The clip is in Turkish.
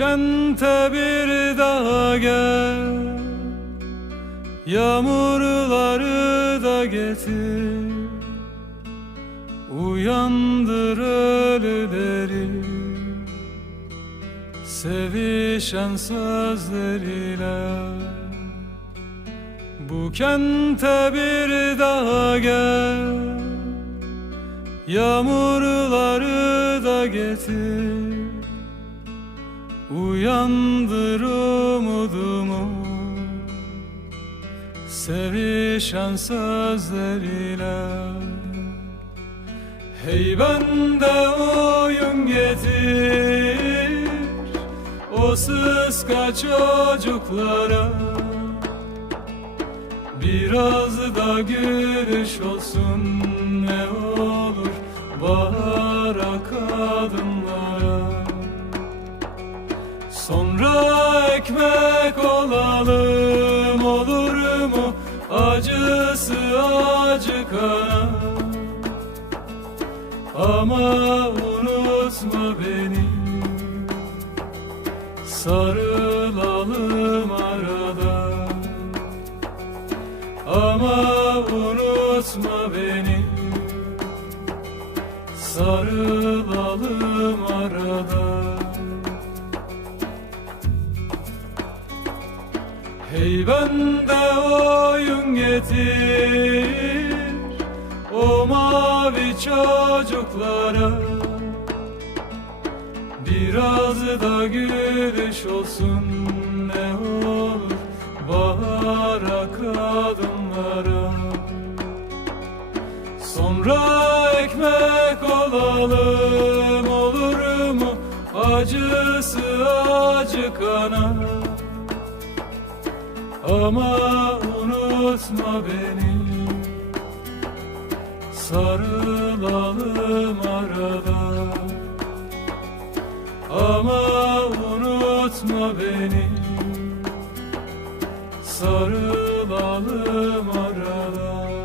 kente bir daha gel. Yağmurları da getir. Uyandır ölüleri Sevişen sözleriyle. Bu kente bir daha gel. Yağmurları da getir Uyandır umudumu. Sevişen sözleriyle Hey bende oyun getir O sıska çocuklara. Biraz da gülüş olsun ne olur ekmek olalım olur mu? Acısı acıkana Ama unutma beni. Sarılalım arada Ama unutma beni. Sarılalım arada Hey bende oyun getir O mavi çocuklara. Biraz da gülüş olsun ne olur Bahara kadınlara Sonra ekmek olalım olur mu Acısı acıkana Ama unutma beni. Sarılalım arada. Ama unutma beni. Sarılalım arada